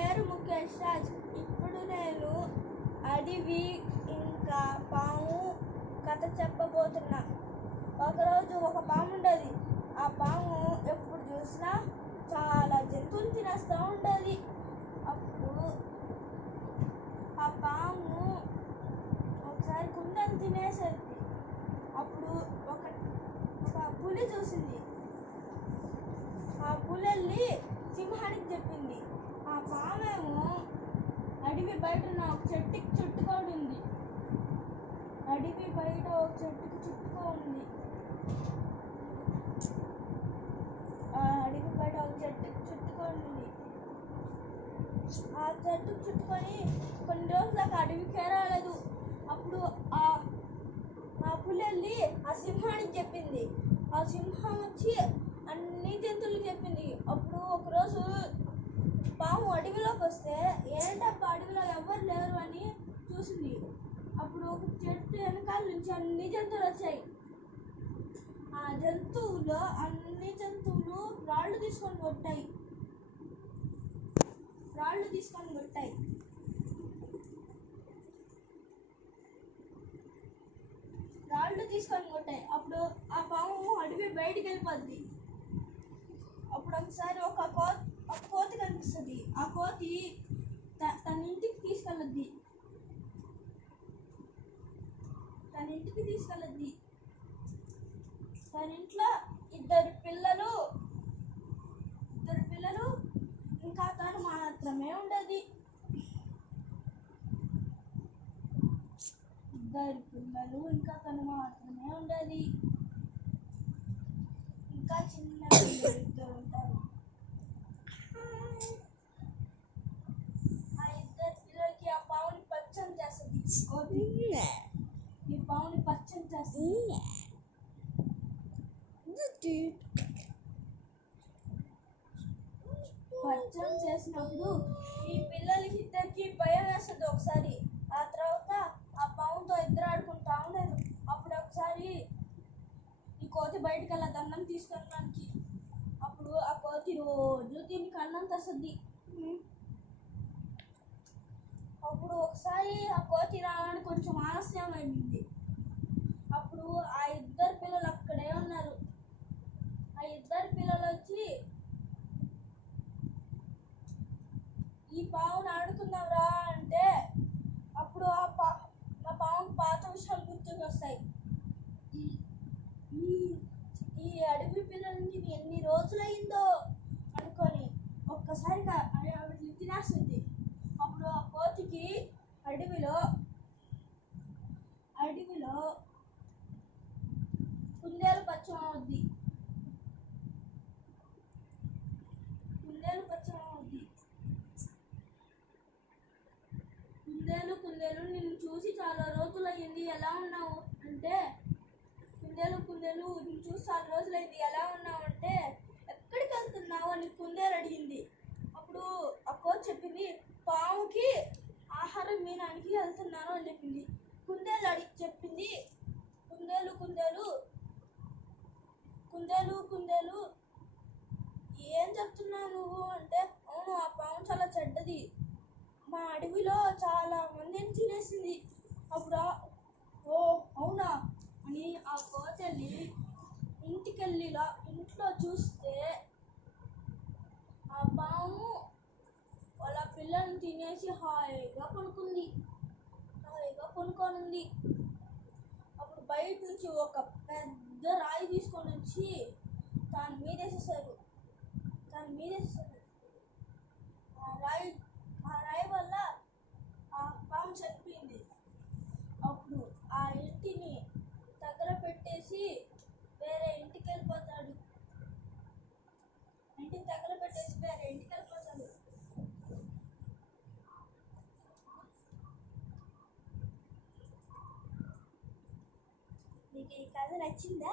పేరు ముఖేష్ రాజ్. ఇప్పుడు నేను అడవి ఇంకా పాము కథ చెప్పబోతున్నా. ఒకరోజు ఒక పాము ఉండేది. ఆ పాము ఎప్పుడు చూసినా చాలా జంతువులు తినేస్తూ ఉండేది. అప్పుడు ఆ పాము ఒకసారి కుండలు తినేసేది. అప్పుడు ఒక పులి చూసింది. ఆ పులి వెళ్ళి సింహానికి చెప్పింది. ఆ పామేమో అడవి బయట ఉన్న ఒక చెట్టుకి చుట్టుకొని ఉంది. అడవి బయట ఒక చెట్టుకి చుట్టుకొని ఆ చెట్టుకు చుట్టుకొని కొన్ని రోజుల దాకా అడవికే రాలేదు. అప్పుడు ఆ పులి వెళ్ళి ఆ సింహానికి చెప్పింది. ఆ సింహం వచ్చి అన్ని జంతువులు చెప్పింది. అప్పుడు ఒకరోజు పాము అడవిలోకి వస్తే ఏంటబ్బా అడవిలో ఎవరు లేరు అని చూసింది. అప్పుడు ఒక చెట్టు వెనకాల నుంచి అన్ని జంతువులు వచ్చాయి. ఆ జంతువులు అన్ని జంతువులు రాళ్ళు తీసుకొని కొట్టాయి. అప్పుడు ఆ పాము అడవి బయటికి వెళ్ళిపోద్ది. అప్పుడు ఒకసారి ఒక కోతి కనిపిస్తుంది. ఆ కోతి తన ఇంటికి తీసుకెళ్ళద్ది. తన ఇంట్లో ఇద్దరు పిల్లలు ఇంకా తను మాత్రమే ఉండేది. ఇంకా చిన్న ఇద్దరు ఉంటారు. ఆ ఇద్దరు పిల్లలకి ఆ పావుని పచ్చని చేస్తుంది. ఈ పావుని పచ్చని చేస్తుంది. పచ్చని చేసినప్పుడు ఈ పిల్లలకి ఇద్దరికి భయం వేస్తుంది ఒకసారి. ఆ తర్వాత ఆ పావుతో ఇద్దరు ఆడుకుంటా ఉన్నారు. అప్పుడు ఒకసారి ఈ కోతి బయటకు వెళ్ళదు అన్నం తీసుకెళ్ళడానికి. అప్పుడు ఆ కోతి రోజు దీనికి అన్నం తెస్తుంది. అప్పుడు ఒకసారి ఆ కోతి రావడానికి కొంచెం ఆలస్యం అయింది. అప్పుడు ఆ ఇద్దరు పిల్లలు అక్కడే ఉన్నారు. ఆ ఇద్దరు పిల్లలు వచ్చి ఈ పావును ఆడుకుందాంరా అంటే అప్పుడు ఆ పావుకు పాత విషయాలు గుర్తుకు వస్తాయి. ఈ అడవి పిల్లల్ని ఎన్ని రోజులైందో అనుకొని ఒక్కసారిగా వాటిని తినేస్తుంది. అప్పుడు ఆ కోతికి అడవిలో కుందేలు పరిచయం అవుద్ది. కుందేలు నిన్ను చూసి చాలా రోజులయ్యింది, ఎలా ఉన్నావు అంటే కుందేలు నిన్ను చూసి చాలా రోజులైంది ఎలా ఉన్నావు అంటే ఎక్కడికి వెళ్తున్నావు అని కుందేలు అడిగింది. అప్పుడు ఆ కోతి చెప్పింది, పాముకి ఆహారం మీనానికి వెళ్తున్నాను అని చెప్పింది. కుందేలు చెప్పింది, కుందేలు ఏం చెప్తున్నావు నువ్వు అంటే, అవును ఆ పాము చాలా చెడ్డది, మా అడవిలో చాలా మందిని తినేసింది. అప్పుడు ఓ అవునా అని ఆ కోతల్ని ఇంట్లో చూస్తే ఆ పాము వాళ్ళ పిల్లల్ని తినేసి హాయిగా పనుకోనుంది. అప్పుడు బయట నుంచి ఒక పెద్ద రాయి తీసుకొని వచ్చి దాని మీదేసేసారు. ఆ రాయి వల్ల ఆ పాము చనిపోయింది. అప్పుడు ఆ ఇంటిని తగలపెట్టేసి వేరే ఇంటికి వెళ్ళిపోతాడు. మీకు ఈ కథ నచ్చిందా?